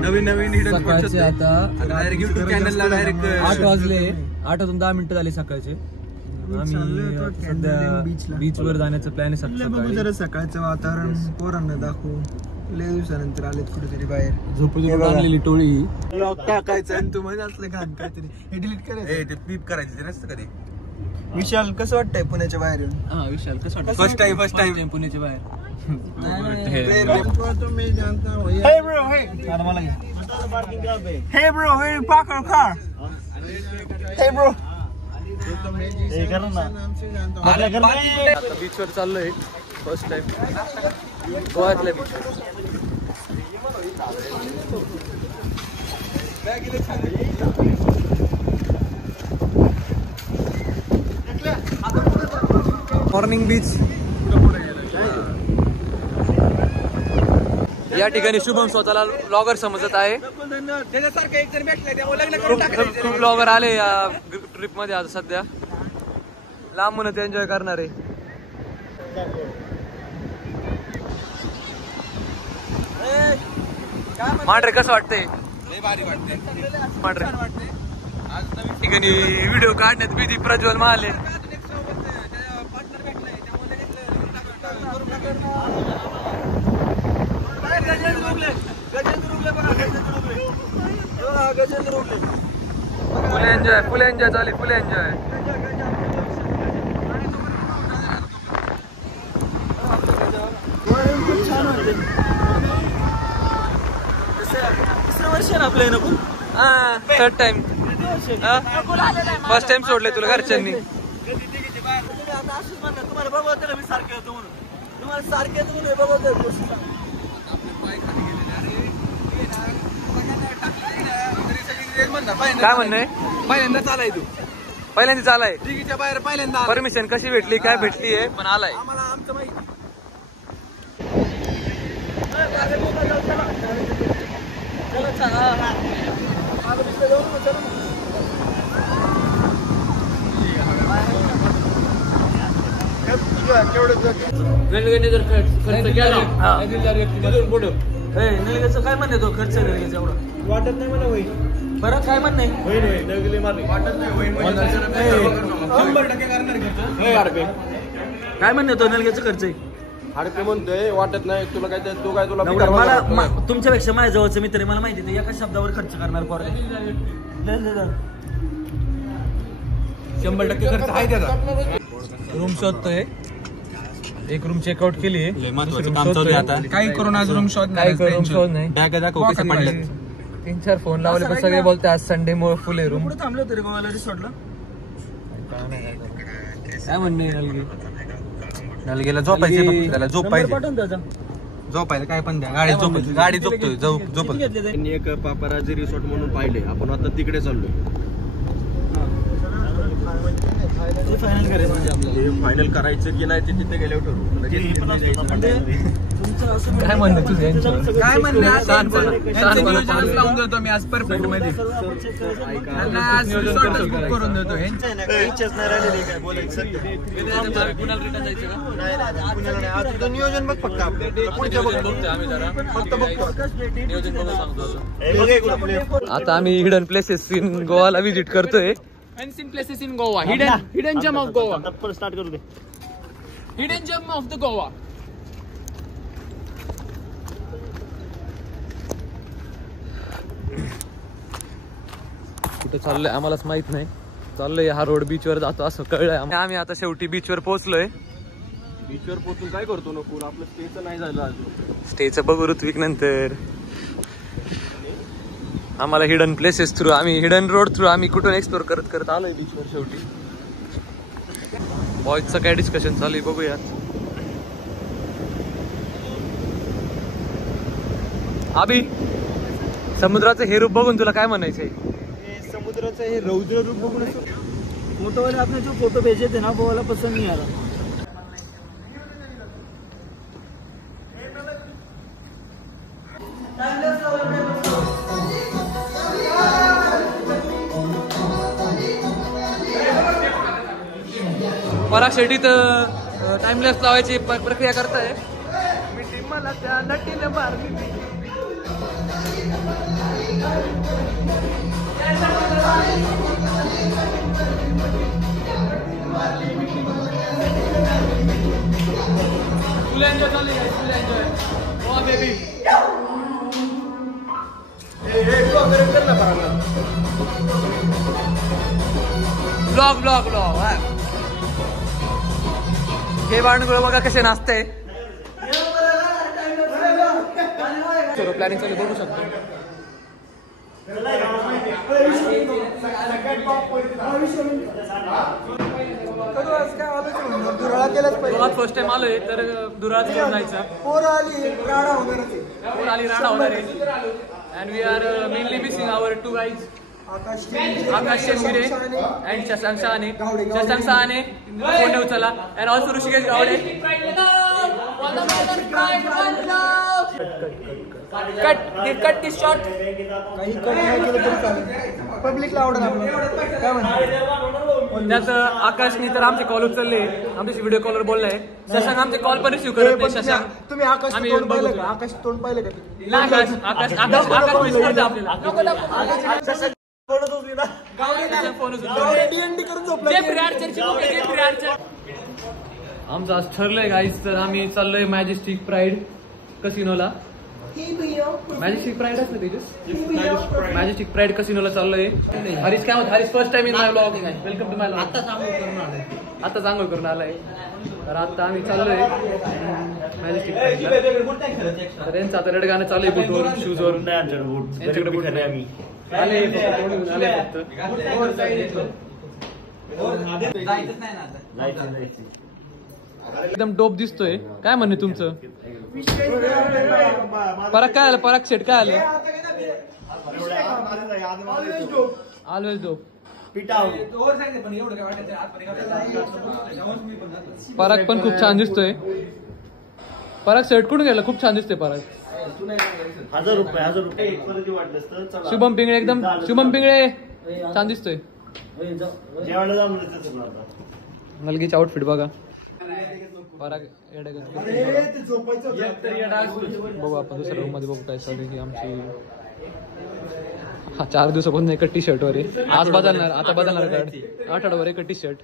नवीन hidden सकाळचे आता direct YouTube चॅनलला डायरेक्ट 8 वाजले. 8 वाजून 10 मिनिटं झाली सकाळचे. आम्ही सध्या बीच वर जाण्याचं प्लॅन आहे. सकाळी जरा सकाळचं वातावरण पोरांना दाखवू. लय दिवसानंतर आलेत कुठेतरी बाहेर. झोपून आणलेली टोळी ब्लॉग टाकायचं आणि तू मध्ये असलं घाण काहीतरी हे डिलीट करायचं. ते पीप करायचं ते नसतं कधी. विशाल कसं वाटतंय पुण्याच्या बाहेर येऊन? हा विशाल कसं वाटतं? फर्स्ट टाइम पुण्याच्या बाहेर. Hey bro, hey. Hey bro, hey park our car. Hey bro. आता बीच वर चाललोय. फर्स्ट टाइम गोव्यातल्या बीच. Morning beach. या ठिकाणी शुभम स्वतःला ब्लॉगर समजत आहे. खूप ब्लॉगर आले या ट्रिप मध्ये आता सध्या. लांबूनच एन्जॉय करणार आहे. मांढरे कसं वाटतंय? भारी वाटते मांढरे ठिकाणी व्हिडिओ काढण्यात विधी प्रज्वल महाले. फुल एन्जॉय चालू. फुल एन्जॉय. आपलं नको. Third time. फर्स्ट टाइम सोडले तुला घरच्यांनी. तुम्हाला बघवते मी सारखे होतो म्हणून. तुम्हाला सारखे बघवते. काय म्हणणं? पहिल्यांदा चालाय तू. पहिल्यांदा चालाय. डिगीच्या बाहेर पहिल्यांदा. परमिशन कशी भेटली काय भेटली आहे पण आलाय. आम्हाला आमचं माहिती. नलिकेचं काय म्हणणे तो खर्च एवढा वाटत नाही मला होईल. बरं काय म्हणणं काय म्हणणे तो नलिकेचा खर्च आहे? हाडके म्हणतोय वाटत नाही तुला काय. तू काय तुला मला तुमच्यापेक्षा माझ्या जवळचं मित्र मला माहिती आहे. एका शब्दावर खर्च करणार पोरगा. 100% खर्च आहे त्याचा. रूम शोधतोय. एक रूम चेकआउट केली. काही करून आज रूम शोध नाही. 3-4 फोन लावले पण सगळे बोलते आज संडे मुळे फुल आहे रूम. कुठे थांबलो तरी गोव्याला रिसॉर्टला? काय म्हणणे नलगेला झोपायचं. त्याला झोप पाहिजे. पाठवून त्याचा झोपायला काय पण द्या. गाडी झोपतोय. झोप. त्यांनी एक पापराजी रिसॉर्ट म्हणून पाहिले. आपण आता तिकडे चाललोय. फायनल करायचं म्हणजे आपल्याला. फायनल करायचं की नाही ते तिथे गेल्यावर ठरवू. काय म्हणणं तुझं? काय म्हणणं लावून देतो मी आज परफेक्ट मध्ये. आज रिसॉर्टच बुक करून देतो. नियोजन बघ फक्त. आता आम्ही hidden places in Gowala visit करतोय. Unseen places in Goa. Hidden gem of Goa. Start करू दे. Hidden gem of the Goa. कुठं चाललोय आम्हालाच माहित नाही. चाललोय हा रोड बीच वर जातो असं कळलंय. आम्ही आता शेवटी बीच वर पोहोचलोय. बीचवर पोहोचून काय करतो नको. आपलं स्टेचं नाही झालं अजून. स्टेचं बघू ऋत्विक नंतर. आम्हाला हिडन प्लेसेस थ्रू आम्ही हिडन रोड थ्रू आम्ही कुठून एक्सप्लोर करत करत आलोय बीचवर शेवटी. बॉयजचं काय डिस्कशन चालू आहे बघूयात. अभि समुद्राचं हे रूप बघून तुला काय म्हणायचंय? समुद्राचं हे रौद्र रूप बघून मोटो वाले आपने जो फोटो भेजे थे ना वो वाला पसंद नहीं आ रहा. पराग शेट्टी तर टाइमलेस लावायची प्रक्रिया करताय. मी टिम्माला त्या नटीने मारली. Full enjoy चालू आहे, full enjoy. Oh baby. Blog हे बाणगुळ बघा कसे नाचते. प्लॅनिंग चालू बघू शकतो. फर्स्ट टाइम आलोय तर दुराळा जायचा. पोर आली राणा होणार आहे. And we are mainly missing our 2 guys. Akash Shengire and Shashank Sahane. Shashank Sahane phone उचला. And also Rishikesh Gawade. Cut this shot. काही कट नाही केलं तरी चालेल. पब्लिकला आवडेल आपलं. काय म्हणतो त्यात आकाशने तर आमचे कॉल उचलले. आमच्याशी व्हिडिओ कॉलवर बोललाय. शशांक आमचे कॉल पण रिसिव्ह करत नाही. शशांक तुम्ही आकाश तोंड पाहिलं का? आकाश तोंड पाहिलं का? आकाश मिस करतो आपल्याला. आमचं आज ठरलंय गाईज तर आम्ही चाललोय मॅजेस्टिक प्राईड कसिनोला. मॅजेस्टिक प्राईड असं तेजस मॅजेस्टिक प्राईड कसिनोला चाललोय. हरीश काय म्हणतो? Harish first time in my vlog. Welcome to my vlog. आता चांगलं करून आलाय. तर आता आम्ही चाललोय मॅजेस्टिक प्राईडला. तर यांचं आता रडगाणं चालू आहे बुटवर शूजवर. यांच्याकडे बुट नाही. आले फक्त एकदम डोप दिसतोय. काय म्हणणे तुमचं? पराग काय आलं? पराग शेट काय आलं? Always dope. पराग पण खूप छान दिसतोय. पराग शर्ट कुठून गेला? खूप छान दिसतोय पराग. 1000 रुपये शुभम पिंगळे एकदम. शुभम पिंगळे छान दिसतोय. मुलगीचे आउटफिट बघा. पराग बघू आपण दुसऱ्या रूम मध्ये बघू काय चालू आहे. आमची 4 दिवसापासून एक टी शर्ट वर आहे. आज बदलणार. आता बदलणार. आठवड्यावर एक टी शर्ट.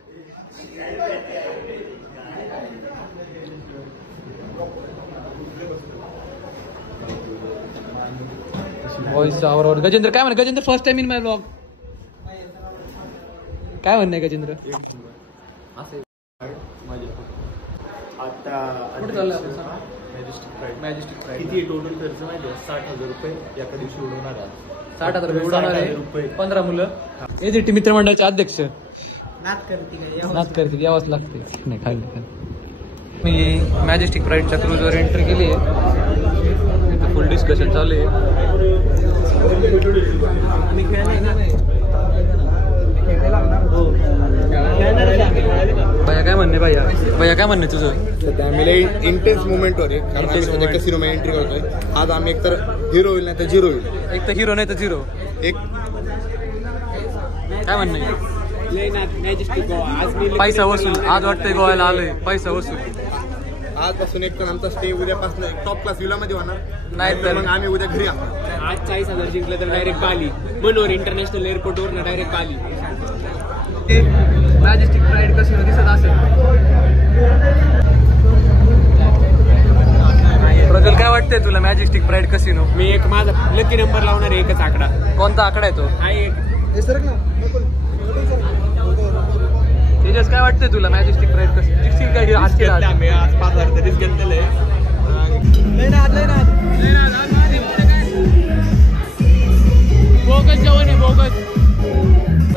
गजेंद्र काय म्हणे? Gajendra first time in my vlog. काय म्हणणं आहे गजेंद्र? मॅजेस्टिक प्राईड किती टोटल खर्च माहिती आहे? 60,000 रुपये एका दिवशी उडवणार आहे. 60,000 रुपये उडवणार आहे. 15 मुलं. एजीटी मित्रमंडळाचे अध्यक्ष. नात करते यावंच लागते. नाही खाली. मी मॅजेस्टिक प्राईडच्या क्रूजवर एंट्री केली आहे. फुल डिस्कशन चालू आहे. भैया काय म्हणणे? भैया काय म्हणणे तुझं? सध्या आम्ही इंटेन्स मुवमेंटवर आहे. कारण आम्ही सध्या कसिनो एंट्री करतोय. आज आम्ही एकतर हिरो होईल नाही तर झिरो होईल. एक तर हिरो नाही तर झिरो. एक काय म्हणणे? पैसा वसूल. आज वाटतंय गोव्याला आलोय. पैसा वसूल. आजपासून एक तर आमचा स्टे उद्यापासून टॉप क्लास विला मध्ये होणार. नाही तर मग आम्ही उद्या घरी असणार. आज 40,000 जिंकलं तर डायरेक्ट बाली. मनोर इंटरनॅशनल एअरपोर्टवर डायरेक्ट बाली. मॅजेस्टिक प्राईड कसिनो दिसत असेल. प्रज्वल काय वाटतंय तुला मॅजेस्टिक प्राईड कसिनो? मी एक माझा लकी नंबर लावणार आहे. एकच आकडा. कोणता आकडा आहे तो? हा एक. तेजस काय वाटतंय तुला मॅजेस्टिक प्राईड कसिनो जिंकशील काय? आम्ही आज 5,000 तरीच घेतलेलं आहे. बोगस जेवण आहे. बोगस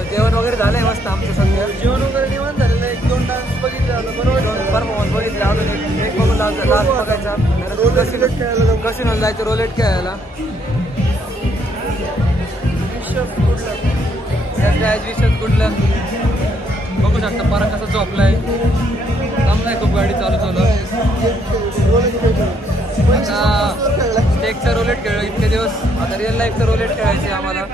जेवण वगैरे झालंय मस्त आमचं सध्या. जेवण वगैरे निवांत झालेलं आहे. 2 डान्स बघितले. बरोबर परफॉर्मन्स बघितले. अजून एक बघून लास्ट बघायचा. कसिनोला जायचं. रोलेट खेळायला. विशेष कुठलं बघू शकता. पराग कसा झोपलाय. थांबलाय खूप. गाडी चालू. आता स्टेकचा रोलेट खेळ इतके दिवस. आता रिअल लाईफचा रोलेट खेळायचे आम्हाला.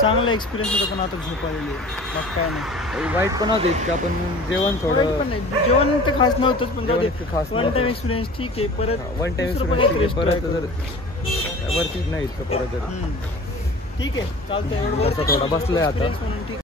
चांगला एक्सपिरियन्स होता. पण आता झोप आलेली. मग काय नाही. वाईट पण होतं इतकं. पण जेवण थोडं. पण नाही. जेवण तर खास नव्हतंच. पण खास वन टाइम एक्सपिरियन्स ठीक आहे. परत वन टाइम दुसरं बघायचं परत जर वरतीच नाही इतकं परत जर. ठीक आहे चालतंय. तसा थोडा बसलाय आता.